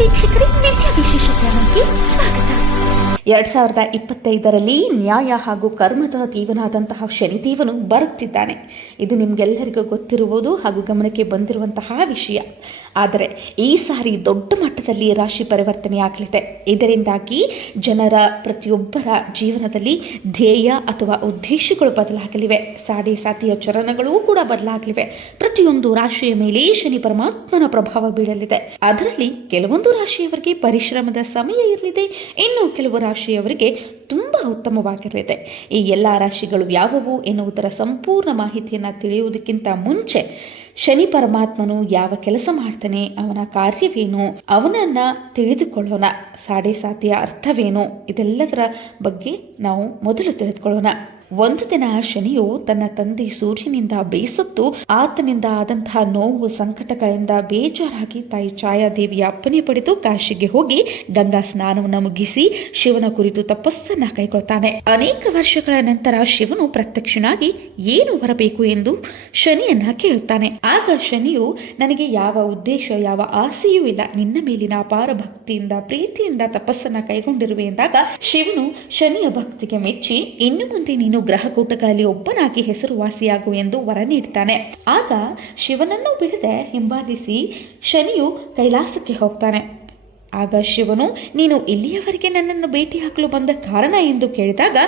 ವೀಕ್ಷಕರೇ, ವಿದ್ಯಾ ವಿಶೇಷ ಚಾನಲ್ಗೆ ಸ್ವಾಗತ. 2025ರಲ್ಲಿ ನ್ಯಾಯ ಹಾಗೂ ಕರ್ಮದ ದೇವನಾದಂತಹ ಶನಿದೇವನು ಬರುತ್ತಿದ್ದಾನೆ. ಇದು ನಿಮಗೆಲ್ಲರಿಗೂ ಗೊತ್ತಿರುವುದು ಹಾಗೂ ಗಮನಕ್ಕೆ ಬಂದಿರುವಂತಹ ವಿಷಯ. ಆದರೆ ಈ ಸಾರಿ ದೊಡ್ಡ ಮಟ್ಟದಲ್ಲಿ ರಾಶಿ ಪರಿವರ್ತನೆ ಆಗಲಿದೆ. ಇದರಿಂದಾಗಿ ಜನರ ಪ್ರತಿಯೊಬ್ಬರ ಜೀವನದಲ್ಲಿ ಧ್ಯೇಯ ಅಥವಾ ಉದ್ದೇಶಗಳು ಬದಲಾಗಲಿವೆ. ಸಾಡೆ ಸಾತಿಯ ಚರಣಗಳೂ ಕೂಡ ಬದಲಾಗಲಿವೆ. ಪ್ರತಿಯೊಂದು ರಾಶಿಯ ಮೇಲೆ ಶನಿ ಪರಮಾತ್ಮನ ಪ್ರಭಾವ ಬೀಳಲಿದೆ. ಅದರಲ್ಲಿ ಕೆಲವೊಂದು ರಾಶಿಯವರಿಗೆ ಪರಿಶ್ರಮದ ಸಮಯ ಇರಲಿದೆ, ಇನ್ನು ಕೆಲವು ರಾಶಿಯವರಿಗೆ ತುಂಬಾ ಉತ್ತಮವಾಗಿರಲಿದೆ. ಈ ಎಲ್ಲ ರಾಶಿಗಳು ಯಾವುವು ಎನ್ನುವುದರ ಸಂಪೂರ್ಣ ಮಾಹಿತಿಯನ್ನು ತಿಳಿಯುವುದಕ್ಕಿಂತ ಮುಂಚೆ ಶನಿ ಪರಮಾತ್ಮನು ಯಾವ ಕೆಲಸ ಮಾಡ್ತಾನೆ, ಅವನ ಕಾರ್ಯವೇನು, ಅವನನ್ನ ತಿಳಿದುಕೊಳ್ಳೋಣ. ಸಾಡೆ ಸಾತಿಯ ಅರ್ಥವೇನು, ಇದೆಲ್ಲದರ ಬಗ್ಗೆ ನಾವು ಮೊದಲು ತಿಳಿದುಕೊಳ್ಳೋಣ. ಒಂದು ದಿನ ಶನಿಯು ತನ್ನ ತಂದೆ ಸೂರ್ಯನಿಂದ ಬೇಸತ್ತು ಆತನಿಂದ ಆದಂತಹ ನೋವು ಸಂಕಟಗಳಿಂದ ಬೇಜಾರಾಗಿ ತಾಯಿ ಛಾಯಾದೇವಿಯ ಅಪ್ಪಣೆ ಪಡೆದು ಕಾಶಿಗೆ ಹೋಗಿ ಗಂಗಾ ಸ್ನಾನವನ್ನು ಮುಗಿಸಿ ಶಿವನ ಕುರಿತು ತಪಸ್ಸನ್ನ ಕೈಗೊಳ್ತಾನೆ. ಅನೇಕ ವರ್ಷಗಳ ನಂತರ ಶಿವನು ಪ್ರತ್ಯಕ್ಷನಾಗಿ ಏನು ಬರಬೇಕು ಎಂದು ಶನಿಯನ್ನ ಕೇಳುತ್ತಾನೆ. ಆಗ ಶನಿಯು, ನನಗೆ ಯಾವ ಉದ್ದೇಶ ಯಾವ ಆಸೆಯೂ ಇಲ್ಲ, ನಿನ್ನ ಮೇಲಿನ ಅಪಾರ ಭಕ್ತಿಯಿಂದ ಪ್ರೀತಿಯಿಂದ ತಪಸ್ಸನ್ನ ಕೈಗೊಂಡಿರುವೆ ಎಂದಾಗ ಶಿವನು ಶನಿಯ ಭಕ್ತಿಗೆ ಮೆಚ್ಚಿ ಇನ್ನು ಮುಂದೆ ನೀನು ಗ್ರಹಕೂಟಗಳಲ್ಲಿ ಒಬ್ಬನಾಗಿ ಹೆಸರುವಾಸಿಯಾಗು ಎಂದು ವರ ನೀಡ್ತಾನೆ. ಆಗ ಶಿವನನ್ನು ಬಿಡದೆ ಹಿಂಬಾಲಿಸಿ ಶನಿಯು ಕೈಲಾಸಕ್ಕೆ ಹೋಗ್ತಾನೆ. ಆಗ ಶಿವನು, ನೀನು ಇಲ್ಲಿಯವರೆಗೆ ನನ್ನನ್ನು ಭೇಟಿ ಹಾಕಲು ಬಂದ ಕಾರಣ ಎಂದು ಕೇಳಿದಾಗ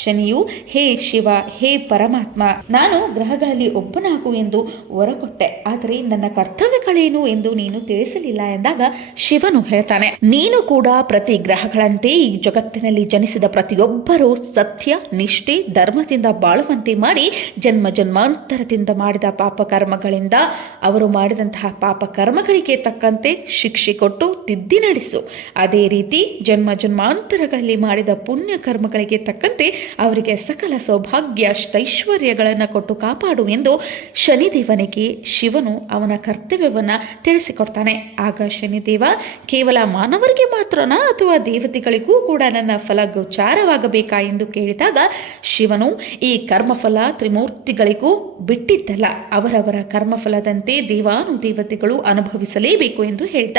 ಶನಿಯು, ಹೇ ಶಿವ, ಹೇ ಪರಮಾತ್ಮ, ನಾನು ಗ್ರಹಗಳಲ್ಲಿ ಒಬ್ಬನಾಗು ಎಂದು ಹೊರಕೊಟ್ಟೆ, ಆದರೆ ನನ್ನ ಕರ್ತವ್ಯಗಳೇನು ಎಂದು ನೀನು ತಿಳಿಸಲಿಲ್ಲ ಎಂದಾಗ ಶಿವನು ಹೇಳ್ತಾನೆ, ನೀನು ಕೂಡ ಪ್ರತಿ ಗ್ರಹಗಳಂತೆ ಈ ಜಗತ್ತಿನಲ್ಲಿ ಜನಿಸಿದ ಪ್ರತಿಯೊಬ್ಬರೂ ಸತ್ಯ ನಿಷ್ಠೆ ಧರ್ಮದಿಂದ ಬಾಳುವಂತೆ ಮಾಡಿ ಜನ್ಮ ಜನ್ಮಾಂತರದಿಂದ ಮಾಡಿದ ಪಾಪ ಕರ್ಮಗಳಿಂದ ಅವರು ಮಾಡಿದಂತಹ ಪಾಪ ಕರ್ಮಗಳಿಗೆ ತಕ್ಕಂತೆ ಶಿಕ್ಷೆ ಕೊಟ್ಟು ತಿದ್ದಿ ನಡೆಸು. ಅದೇ ರೀತಿ ಜನ್ಮ ಜನ್ಮಾಂತರಗಳಲ್ಲಿ ಮಾಡಿದ ಪುಣ್ಯ ಕರ್ಮಗಳಿಗೆ ತಕ್ಕಂತೆ ಅವರಿಗೆ ಸಕಲ ಸೌಭಾಗ್ಯ ಐಶ್ವರ್ಯಗಳನ್ನು ಕೊಟ್ಟು ಕಾಪಾಡು ಎಂದು ಶನಿದೇವನಿಗೆ ಶಿವನು ಅವನ ಕರ್ತವ್ಯವನ್ನ ತಿಳಿಸಿಕೊಡ್ತಾನೆ. ಆಗ ಶನಿದೇವ, ಕೇವಲ ಮಾನವರಿಗೆ ಮಾತ್ರನಾ ಅಥವಾ ದೇವತೆಗಳಿಗೂ ಕೂಡ ನನ್ನ ಫಲ ಗೋಚಾರವಾಗಬೇಕಾ ಎಂದು ಕೇಳಿದಾಗ ಶಿವನು, ಈ ಕರ್ಮಫಲ ತ್ರಿಮೂರ್ತಿಗಳಿಗೂ ಬಿಟ್ಟಿದ್ದಲ್ಲ, ಅವರವರ ಕರ್ಮಫಲದಂತೆ ದೇವಾನುದೇವತೆಗಳು ಅನುಭವಿಸಲೇಬೇಕು ಎಂದು ಹೇಳಿದ.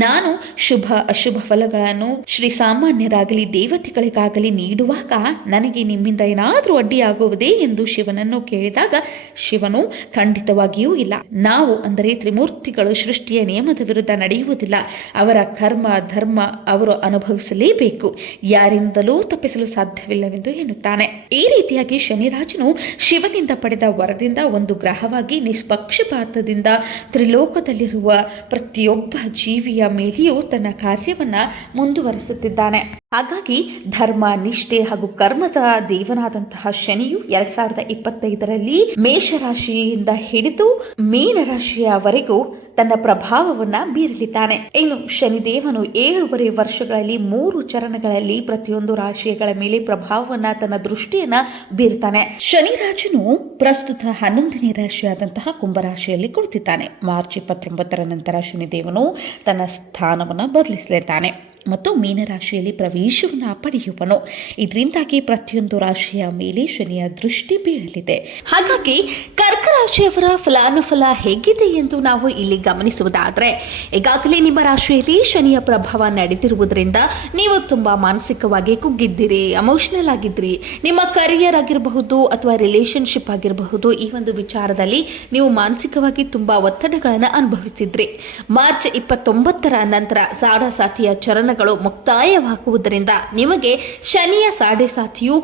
ನಾನು ಶುಭ ಅಶುಭ ಫಲಗಳನ್ನು ಶ್ರೀ ಸಾಮಾನ್ಯರಾಗಲಿ ದೇವತೆಗಳಿಗಾಗಲಿ ನೀಡುವಾಗ ನನಗೆ ನಿಮ್ಮಿಂದ ಏನಾದರೂ ಅಡ್ಡಿಯಾಗುವುದೇ ಎಂದು ಶಿವನನ್ನು ಕೇಳಿದಾಗ ಶಿವನು, ಖಂಡಿತವಾಗಿಯೂ ಇಲ್ಲ, ನಾವು ಅಂದರೆ ತ್ರಿಮೂರ್ತಿಗಳು ಸೃಷ್ಟಿಯ ನಿಯಮದ ವಿರುದ್ಧ ನಡೆಯುವುದಿಲ್ಲ, ಅವರ ಕರ್ಮ ಧರ್ಮ ಅವರು ಅನುಭವಿಸಲೇಬೇಕು, ಯಾರಿಂದಲೂ ತಪ್ಪಿಸಲು ಸಾಧ್ಯವಿಲ್ಲವೆಂದು ಎನ್ನುತ್ತಾನೆ. ಈ ರೀತಿಯಾಗಿ ಶನಿರಾಜನು ಶಿವನಿಂದ ಪಡೆದ ವರದಿಂದ ಒಂದು ಗ್ರಹವಾಗಿ ನಿಷ್ಪಕ್ಷಪಾತದಿಂದ ತ್ರಿಲೋಕದಲ್ಲಿರುವ ಪ್ರತಿಯೊಬ್ಬ ಜೀವಿಯ ಮೇಲೆಯೂ ತನ್ನ ಕಾರ್ಯವನ್ನ ಮುಂದುವರಿಸುತ್ತಿದ್ದಾನೆ. ಹಾಗಾಗಿ ಧರ್ಮ ನಿಷ್ಠೆ ಹಾಗೂ ಕರ್ಮದ ದೇವನಾದಂತಹ ಶನಿಯು 2025ರಲ್ಲಿ ಮೇಷರಾಶಿಯಿಂದ ಹಿಡಿದು ಮೀನರಾಶಿಯವರೆಗೂ ತನ್ನ ಪ್ರಭಾವವನ್ನ ಬೀರಲಿದ್ದಾನೆ. ಇನ್ನು ಶನಿದೇವನು 7.5 ವರ್ಷಗಳಲ್ಲಿ 3 ಚರಣಗಳಲ್ಲಿ ಪ್ರತಿಯೊಂದು ರಾಶಿಗಳ ಮೇಲೆ ಪ್ರಭಾವವನ್ನ ತನ್ನ ದೃಷ್ಟಿಯನ್ನ ಬೀರ್ತಾನೆ. ಶನಿರಾಜನು ಪ್ರಸ್ತುತ 11ನೇ ರಾಶಿಯಾದಂತಹ ಕುಂಭರಾಶಿಯಲ್ಲಿ ಕುಳಿತಿದ್ದಾನೆ. ಮಾರ್ಚ್ 29ರ ನಂತರ ಶನಿದೇವನು ತನ್ನ ಸ್ಥಾನವನ್ನ ಬದಲಿಸಲಿದ್ದಾನೆ ಮತ್ತು ಮೀನರಾಶಿಯಲ್ಲಿ ಪ್ರವೇಶವನ್ನು ಪಡೆಯುವನು. ಇದರಿಂದಾಗಿ ಪ್ರತಿಯೊಂದು ರಾಶಿಯ ಮೇಲೆ ಶನಿಯ ದೃಷ್ಟಿ ಬೀಳಲಿದೆ. ಹಾಗಾಗಿ ಕರ್ಕ ರಾಶಿಯವರ ಫಲಾನುಫಲ ಹೇಗಿದೆ ಎಂದು ನಾವು ಇಲ್ಲಿ ಗಮನಿಸುವುದಾದರೆ, ಈಗಾಗಲೇ ನಿಮ್ಮ ರಾಶಿಯಲ್ಲಿ ಶನಿಯ ಪ್ರಭಾವ ನಡೆದಿರುವುದರಿಂದ ನೀವು ತುಂಬಾ ಮಾನಸಿಕವಾಗಿ ಕುಗ್ಗಿದ್ದೀರಿ, ಎಮೋಷನಲ್ ಆಗಿದ್ರಿ. ನಿಮ್ಮ ಕರಿಯರ್ ಆಗಿರಬಹುದು ಅಥವಾ ರಿಲೇಶನ್ಶಿಪ್ ಆಗಿರಬಹುದು, ಈ ಒಂದು ವಿಚಾರದಲ್ಲಿ ನೀವು ಮಾನಸಿಕವಾಗಿ ತುಂಬಾ ಒತ್ತಡಗಳನ್ನು ಅನುಭವಿಸಿದ್ರಿ. ಮಾರ್ಚ್ 29ರ ನಂತರ ಸಾಡೆ ಸಾತಿಯ ಚರಣಗಳು ಮುಕ್ತಾಯವಾಗುವುದರಿಂದ ನಿಮಗೆ ಶನಿಯ ಸಾಡೆ ಸಾತಿಯು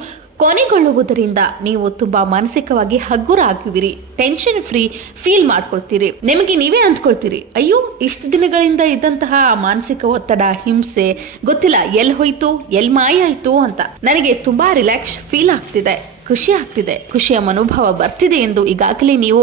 ಕೊನೆಗೊಳ್ಳುವುದರಿಂದ ನೀವು ತುಂಬಾ ಮಾನಸಿಕವಾಗಿ ಹಗುರ ಆಗುವಿರಿ, ಟೆನ್ಷನ್ ಫ್ರೀ ಫೀಲ್ ಮಾಡ್ಕೊಳ್ತೀರಿ. ನಿಮಗೆ ನೀವೇ ಅಂದ್ಕೊಳ್ತೀರಿ, ಅಯ್ಯೋ ಇಷ್ಟು ದಿನಗಳಿಂದ ಇದ್ದಂತಹ ಮಾನಸಿಕ ಒತ್ತಡ ಹಿಂಸೆ ಗೊತ್ತಿಲ್ಲ ಎಲ್ಲಿ ಹೋಯ್ತು ಎಲ್ಲಿ ಮಾಯ ಆಯ್ತು ಅಂತ ನನಗೆ ತುಂಬಾ ರಿಲ್ಯಾಕ್ಸ್ ಫೀಲ್ ಆಗ್ತಿದೆ, ಖುಷಿ ಆಗ್ತಿದೆ, ಖುಷಿಯ ಮನೋಭಾವ ಬರ್ತಿದೆ ಎಂದು ಈಗಾಗಲೇ ನೀವು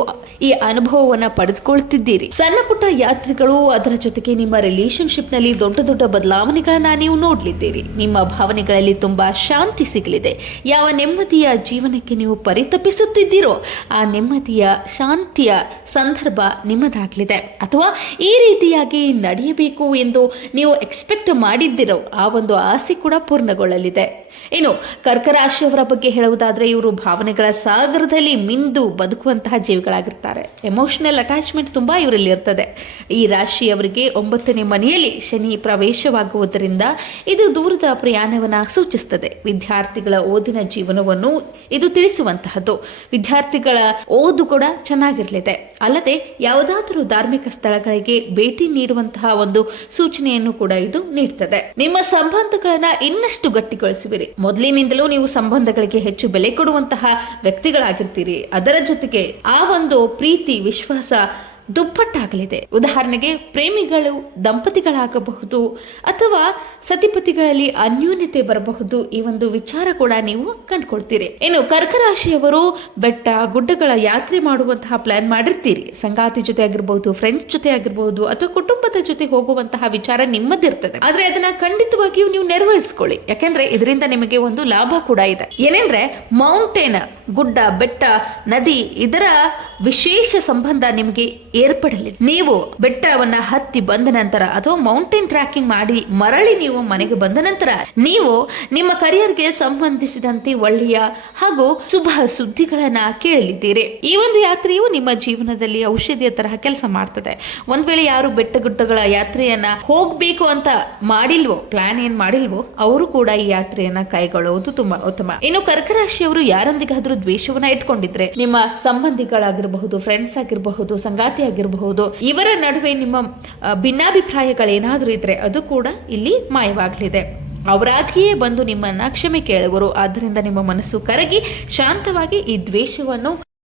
ಈ ಅನುಭವವನ್ನು ಪಡೆದುಕೊಳ್ತಿದ್ದೀರಿ. ಸಣ್ಣ ಪುಟ್ಟ ಯಾತ್ರೆಗಳು, ಅದರ ಜೊತೆಗೆ ನಿಮ್ಮ ರಿಲೇಶನ್ಶಿಪ್ ನಲ್ಲಿ ದೊಡ್ಡ ದೊಡ್ಡ ಬದಲಾವಣೆಗಳನ್ನ ನೀವು ನೋಡ್ಲಿದ್ದೀರಿ. ನಿಮ್ಮ ಭಾವನೆಗಳಲ್ಲಿ ತುಂಬಾ ಶಾಂತಿ ಸಿಗಲಿದೆ. ಯಾವ ನೆಮ್ಮದಿಯ ಜೀವನಕ್ಕೆ ನೀವು ಪರಿತಪಿಸುತ್ತಿದ್ದೀರೋ ಆ ನೆಮ್ಮದಿಯ ಶಾಂತಿಯ ಸಂದರ್ಭ ನಿಮ್ಮದಾಗಲಿದೆ. ಅಥವಾ ಈ ರೀತಿಯಾಗಿ ನಡೆಯಬೇಕು ಎಂದು ನೀವು ಎಕ್ಸ್ಪೆಕ್ಟ್ ಮಾಡಿದ್ದಿರೋ ಆ ಒಂದು ಆಸೆ ಕೂಡ ಪೂರ್ಣಗೊಳ್ಳಲಿದೆ. ಇನ್ನು ಕರ್ಕ ರಾಶಿಯವರ ಬಗ್ಗೆ ಹೇಳುವುದಾದರೆ, ಇವರು ಭಾವನೆಗಳ ಸಾಗರದಲ್ಲಿ ಮಿಂದು ಬದುಕುವಂತಹ ಜೀವಿಗಳಾಗಿರ್ತಾರೆ. ಇರ್ತಾರೆ. ಎಮೋಷನಲ್ ಅಟ್ಯಾಚ್ಮೆಂಟ್ ತುಂಬ ಇವರಲ್ಲಿ ಇರ್ತದೆ. ಈ ರಾಶಿಯವರಿಗೆ 9ನೇ ಮನೆಯಲ್ಲಿ ಶನಿ ಪ್ರವೇಶವಾಗುವುದರಿಂದ ಇದು ದೂರದ ಪ್ರಯಾಣವನ್ನು ಸೂಚಿಸ್ತದೆ. ವಿದ್ಯಾರ್ಥಿಗಳ ಓದಿನ ಜೀವನವನ್ನು ಇದು ತಿಳಿಸುವಂತಹದ್ದು. ವಿದ್ಯಾರ್ಥಿಗಳ ಓದು ಕೂಡ ಚೆನ್ನಾಗಿರಲಿದೆ. ಅಲ್ಲದೆ ಯಾವುದಾದರೂ ಧಾರ್ಮಿಕ ಸ್ಥಳಗಳಿಗೆ ಭೇಟಿ ನೀಡುವಂತಹ ಒಂದು ಸೂಚನೆಯನ್ನು ಕೂಡ ಇದು ನೀಡ್ತದೆ. ನಿಮ್ಮ ಸಂಬಂಧಗಳನ್ನ ಇನ್ನಷ್ಟು ಗಟ್ಟಿಗೊಳಿಸುವಿರಿ. ಮೊದಲಿನಿಂದಲೂ ನೀವು ಸಂಬಂಧಗಳಿಗೆ ಹೆಚ್ಚು ಬೆಲೆ ಕೊಡುವಂತಹ ವ್ಯಕ್ತಿಗಳಾಗಿರ್ತೀರಿ. ಅದರ ಜೊತೆಗೆ ಆ ಒಂದು ಪ್ರೀತಿ ವಿಶ್ವಾಸ ದುಪ್ಪಟ್ಟಾಗಲಿದೆ. ಉದಾಹರಣೆಗೆ ಪ್ರೇಮಿಗಳು ದಂಪತಿಗಳಾಗಬಹುದು ಅಥವಾ ಸತಿಪತಿಗಳಲ್ಲಿ ಅನ್ಯೂನ್ಯತೆ ಬರಬಹುದು. ಈ ಒಂದು ವಿಚಾರ ಕೂಡ ನೀವು ಕಂಡುಕೊಳ್ತೀರಿ. ಇನ್ನು ಕರ್ಕ ರಾಶಿಯವರು ಬೆಟ್ಟ ಗುಡ್ಡಗಳ ಯಾತ್ರೆ ಮಾಡುವಂತಹ ಪ್ಲಾನ್ ಮಾಡಿರ್ತೀರಿ. ಸಂಗಾತಿ ಜೊತೆ ಆಗಿರಬಹುದು, ಫ್ರೆಂಡ್ಸ್ ಜೊತೆ ಆಗಿರಬಹುದು ಅಥವಾ ಕುಟುಂಬದ ಜೊತೆ ಹೋಗುವಂತಹ ವಿಚಾರ ನಿಮ್ಮದಿರ್ತದೆ. ಆದ್ರೆ ಅದನ್ನ ಖಂಡಿತವಾಗಿಯೂ ನೀವು ನೆರವೇರಿಸಿಕೊಳ್ಳಿ. ಯಾಕೆಂದ್ರೆ ಇದರಿಂದ ನಿಮಗೆ ಒಂದು ಲಾಭ ಕೂಡ ಇದೆ. ಏನೆಂದ್ರೆ ಮೌಂಟೇನ್, ಗುಡ್ಡ, ಬೆಟ್ಟ, ನದಿ ಇದರ ವಿಶೇಷ ಸಂಬಂಧ ನಿಮಗೆ ಏರ್ಪಡಲಿದೆ. ನೀವು ಬೆಟ್ಟವನ್ನ ಹತ್ತಿ ಬಂದ ನಂತರ ಅಥವಾ ಮೌಂಟೇನ್ ಟ್ರ್ಯಾಕಿಂಗ್ ಮಾಡಿ ಮರಳಿ ನೀವು ಮನೆಗೆ ಬಂದ ನಂತರ ನೀವು ನಿಮ್ಮ ಕರಿಯರ್ಗೆ ಸಂಬಂಧಿಸಿದಂತೆ ಒಳ್ಳೆಯ ಹಾಗೂ ಶುಭ ಸುದ್ದಿಗಳನ್ನ ಕೇಳಲಿದ್ದೀರಿ. ಈ ಒಂದು ಯಾತ್ರೆಯು ನಿಮ್ಮ ಜೀವನದಲ್ಲಿ ಔಷಧಿಯ ತರಹ ಕೆಲಸ ಮಾಡ್ತದೆ. ಒಂದ್ ವೇಳೆ ಯಾರು ಬೆಟ್ಟ ಗುಡ್ಡಗಳ ಯಾತ್ರೆಯನ್ನ ಹೋಗ್ಬೇಕು ಅಂತ ಮಾಡಿಲ್ವೋ, ಪ್ಲಾನ್ ಏನ್ ಮಾಡಿಲ್ವೋ, ಅವರು ಕೂಡ ಈ ಯಾತ್ರೆಯನ್ನ ಕೈಗೊಳ್ಳುವುದು ತುಂಬಾ ಉತ್ತಮ. ಇನ್ನು ಕರ್ಕ ರಾಶಿಯವರು ಯಾರೊಂದಿಗಾದ್ರೂ ದ್ವೇಷವನ್ನ ಇಟ್ಕೊಂಡಿದ್ರೆ, ನಿಮ್ಮ ಸಂಬಂಧಿಗಳಾಗಿರಬಹುದು, ಫ್ರೆಂಡ್ಸ್ ಆಗಿರಬಹುದು, ಸಂಗಾತಿ ಆಗಿರಬಹುದು, ಇವರ ನಡುವೆ ನಿಮ್ಮ ಭಿನ್ನಾಭಿಪ್ರಾಯಗಳೇನಾದ್ರೂ ಇದ್ರೆ ಅದು ಕೂಡ ಇಲ್ಲಿ ಮಾಯವಾಗಲಿದೆ. ಅವರಾಗಿಯೇ ಬಂದು ನಿಮ್ಮನ್ನ ಕ್ಷಮೆ ಕೇಳುವರು. ಆದ್ದರಿಂದ ನಿಮ್ಮ ಮನಸ್ಸು ಕರಗಿ ಶಾಂತವಾಗಿ ಈ ದ್ವೇಷವನ್ನು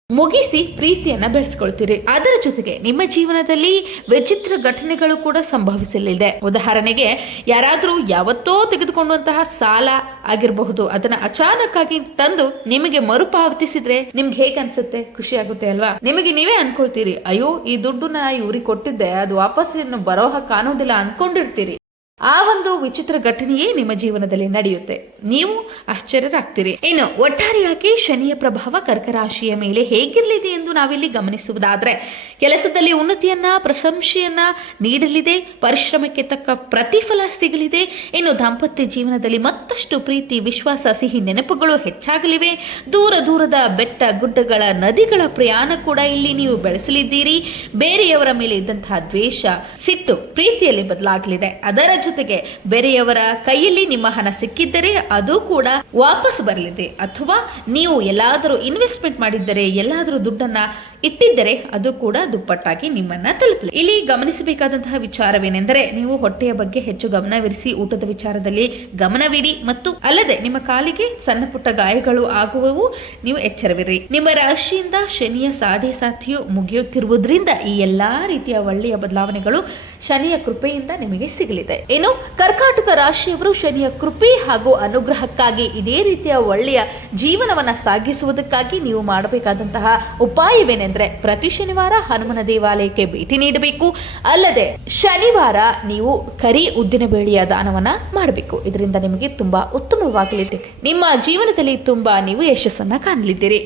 ಮುಗಿಸಿ ಪ್ರೀತಿಯನ್ನ ಬೆಳೆಸ್ಕೊಳ್ತೀರಿ. ಅದರ ಜೊತೆಗೆ ನಿಮ್ಮ ಜೀವನದಲ್ಲಿ ವಿಚಿತ್ರ ಘಟನೆಗಳು ಕೂಡ ಸಂಭವಿಸಲಿದೆ. ಉದಾಹರಣೆಗೆ ಯಾರಾದ್ರೂ ಯಾವತ್ತೋ ತೆಗೆದುಕೊಂಡಂತಹ ಸಾಲ ಆಗಿರಬಹುದು, ಅದನ್ನ ಅಚಾನಕ್ ಆಗಿ ತಂದು ನಿಮಗೆ ಮರುಪಾವತಿಸಿದ್ರೆ ನಿಮ್ಗೆ ಹೇಗೆ ಅನ್ಸುತ್ತೆ? ಖುಷಿ ಆಗುತ್ತೆ ಅಲ್ವಾ? ನಿಮಗೆ ನೀವೇ ಅನ್ಕೊಳ್ತೀರಿ, ಅಯ್ಯೋ ಈ ದುಡ್ಡನ್ನ ಇವ್ರಿಗೆ ಕೊಟ್ಟಿದ್ದೆ, ಅದು ವಾಪಸ್ ಇನ್ನು ಬರೋ ಕಾಣೋದಿಲ್ಲ ಅನ್ಕೊಂಡಿರ್ತೀರಿ. ಆ ಒಂದು ವಿಚಿತ್ರ ಘಟನೆಯೇ ನಿಮ್ಮ ಜೀವನದಲ್ಲಿ ನಡೆಯುತ್ತೆ. ನೀವು ಆಶ್ಚರ್ಯರಾಗ್ತೀರಿ. ಇನ್ನು ಒಟ್ಟಾರೆಯಾಗಿ ಶನಿಯ ಪ್ರಭಾವ ಕರ್ಕ ರಾಶಿಯ ಮೇಲೆ ಹೇಗಿರಲಿದೆ ಎಂದು ನಾವಿಲ್ಲಿ ಗಮನಿಸುವುದಾದ್ರೆ, ಕೆಲಸದಲ್ಲಿ ಉನ್ನತಿಯನ್ನ, ಪ್ರಶಂಸೆಯನ್ನ ನೀಡಲಿದೆ. ಪರಿಶ್ರಮಕ್ಕೆ ತಕ್ಕ ಪ್ರತಿಫಲ ಸಿಗಲಿದೆ. ಇನ್ನು ದಾಂಪತ್ಯ ಜೀವನದಲ್ಲಿ ಮತ್ತಷ್ಟು ಪ್ರೀತಿ, ವಿಶ್ವಾಸ, ಸಿಹಿ ನೆನಪುಗಳು ಹೆಚ್ಚಾಗಲಿವೆ. ದೂರ ದೂರದ ಬೆಟ್ಟ ಗುಡ್ಡಗಳ ನದಿಗಳ ಪ್ರಯಾಣ ಕೂಡ ಇಲ್ಲಿ ನೀವು ಬೆಳೆಸಲಿದ್ದೀರಿ. ಬೇರೆಯವರ ಮೇಲೆ ಇದ್ದಂತಹ ದ್ವೇಷ, ಸಿಟ್ಟು ಪ್ರೀತಿಯಲ್ಲಿ ಬದಲಾಗಲಿದೆ. ಅದರ ಜೊತೆಗೆ ಬೇರೆಯವರ ಕೈಯಲ್ಲಿ ನಿಮ್ಮ ಹಣ ಸಿಕ್ಕಿದ್ದರೆ ಅದು ಕೂಡ ವಾಪಸ್ ಬರಲಿದೆ. ಅಥವಾ ನೀವು ಎಲ್ಲಾದರೂ ಇನ್ವೆಸ್ಟ್ಮೆಂಟ್ ಮಾಡಿದ್ದರೆ, ಎಲ್ಲಾದರೂ ದುಡ್ಡನ್ನ ಇಟ್ಟಿದ್ದರೆ ಅದು ಕೂಡ ದುಪ್ಪಟ್ಟಾಗಿ ನಿಮ್ಮನ್ನ ತಲುಪಲಿ. ಇಲ್ಲಿ ಗಮನಿಸಬೇಕಾದಂತಹ ವಿಚಾರವೇನೆಂದರೆ, ನೀವು ಹೊಟ್ಟೆಯ ಬಗ್ಗೆ ಹೆಚ್ಚು ಗಮನವಿರಿಸಿ, ಊಟದ ವಿಚಾರದಲ್ಲಿ ಗಮನವಿಡಿ. ಮತ್ತು ಅಲ್ಲದೆ ನಿಮ್ಮ ಕಾಲಿಗೆ ಸಣ್ಣ ಪುಟ್ಟ ಗಾಯಗಳು ಆಗುವವು, ನೀವು ಎಚ್ಚರವಿರಿ. ನಿಮ್ಮ ರಾಶಿಯಿಂದ ಶನಿಯ ಸಾಢ್ಯಸಾತಿಯು ಮುಗಿಯುತ್ತಿರುವುದರಿಂದ ಈ ಎಲ್ಲಾ ರೀತಿಯ ಒಳ್ಳೆಯ ಬದಲಾವಣೆಗಳು ಶನಿಯ ಕೃಪೆಯಿಂದ ನಿಮಗೆ ಸಿಗಲಿದೆ. ಇನ್ನು ಕರ್ಕಾಟಕ ರಾಶಿಯವರು ಶನಿಯ ಕೃಪೆ ಹಾಗೂ ಅನುಗ್ರಹಕ್ಕಾಗಿ ಇದೇ ರೀತಿಯ ಒಳ್ಳೆಯ ಜೀವನವನ್ನ ಸಾಗಿಸುವುದಕ್ಕಾಗಿ ನೀವು ಮಾಡಬೇಕಾದಂತಹ ಉಪಾಯವೇನೆಂದರೆ, ಪ್ರತಿ ಶನಿವಾರ ಹನುಮನ ದೇವಾಲಯಕ್ಕೆ ಭೇಟಿ ನೀಡಬೇಕು. ಅಲ್ಲದೆ ಶನಿವಾರ ನೀವು ಕರಿ ಉದ್ದಿನ ಬೇಳೆಯ ದಾನವನ್ನ ಮಾಡಬೇಕು. ಇದರಿಂದ ನಿಮಗೆ ತುಂಬಾ ಉತ್ತಮವಾಗಲಿದೆ. ನಿಮ್ಮ ಜೀವನದಲ್ಲಿ ತುಂಬಾ ನೀವು ಯಶಸ್ಸನ್ನ ಕಾಣಲಿದ್ದೀರಿ.